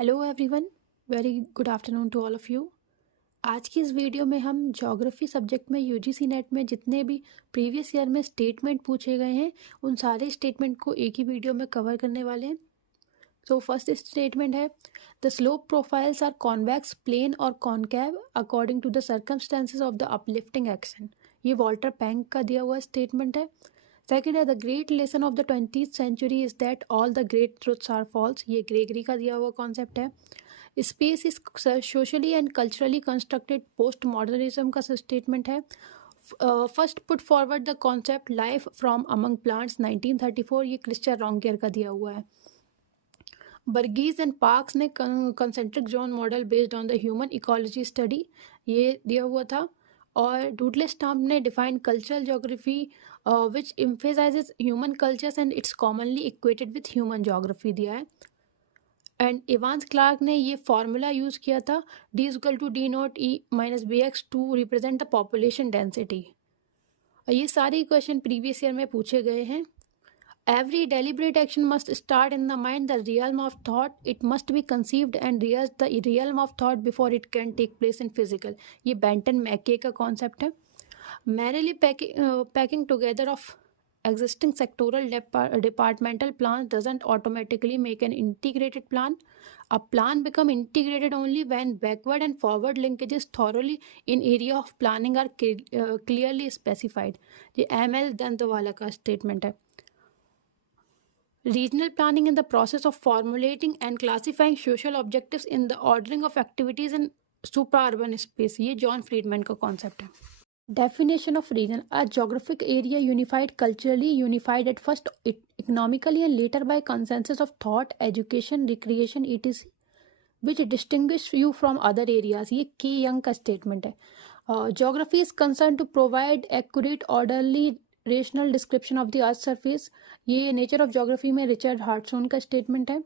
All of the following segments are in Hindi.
Hello everyone, very good afternoon to all of you. आज की इस वीडियो में हम ज्योग्राफी सब्जेक्ट में यूजीसी नेट में जितने भी प्रीवियस ईयर में स्टेटमेंट पूछे गए हैं उन सारे स्टेटमेंट को एक ही वीडियो में कवर करने वाले हैं। तो फर्स्ट स्टेटमेंट है, the slope profiles are convex, plane और concave according to the circumstances of the uplifting action. ये वॉल्टर पैंक का दिया हुआ स्टेटमेंट है। सेकेंड है, the great lesson of the 20th century is that all the great truths are false. ये ग्रेगरी का दिया हुआ कॉन्सेप्ट है। Space is socially and culturally constructed, post modernism का स्टेटमेंट है। First put forward the concept life from among plants 1934, ये क्रिस्टियन रॉन्गियर का दिया हुआ है। बर्गीज एंड पार्क्स ने concentric zone model based on the human ecology study, ये दिया हुआ था। और डूडले स्टाम्प ने define cultural geography which emphasises human cultures and it's commonly equated with human geography दिया है। एंड इवांस क्लार्क ने ये फार्मूला यूज़ किया था, D = D0E-BX to represent the population density. ये सारे क्वेश्चन प्रीवियस ईयर में पूछे गए हैं। Every deliberate action must start in the mind, the realm of thought. It must be conceived and realize the realm of thought before it can take place in physical. ये बेंटन मैके का कॉन्सेप्ट है। Merely packing together of existing sectoral departmental plans doesn't automatically make an integrated plan. A plan become integrated only when backward and forward linkages thoroughly in area of planning are clearly specified. ये ML दंतवाला का स्टेटमेंट है। Regional planning in the process of formulating and classifying social objectives in the ordering of activities in supra-urban space, ये जॉन फ्रीडमैन का कॉन्सेप्ट है। Definition of region: a geographic area unified culturally, unified at first economically and later by consensus of thought, education, recreation, etc., which distinguish you from other areas, ये के यंग का स्टेटमेंट है। Geography is concerned to provide accurate, orderly, rational description of the earth surface, ये नेचर ऑफ ज्योग्राफी में रिचर्ड हार्टसोन का स्टेटमेंट है।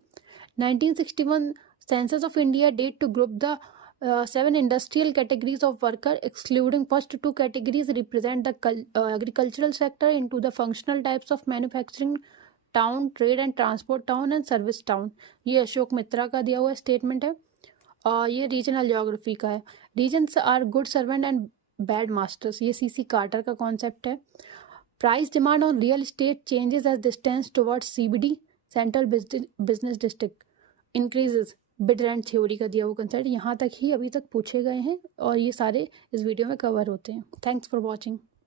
1961 census of India date to group the 7 industrial categories of worker, excluding first 2 categories represent the agricultural sector into the functional types of manufacturing town, trade and transport town and service town, ये अशोक मित्रा का दिया हुआ स्टेटमेंट है। ये रीजनल ज्योग्राफी का है। Regions are good servant and bad masters, ये CC कार्टर का कॉन्सेप्ट है। Price demand on real estate changes as distance towards CBD, central business district, increases. Bid rent theory का दिया हुआ कंसेप्ट यहाँ तक ही अभी तक पूछे गए हैं और ये सारे इस वीडियो में कवर होते हैं। Thanks for watching.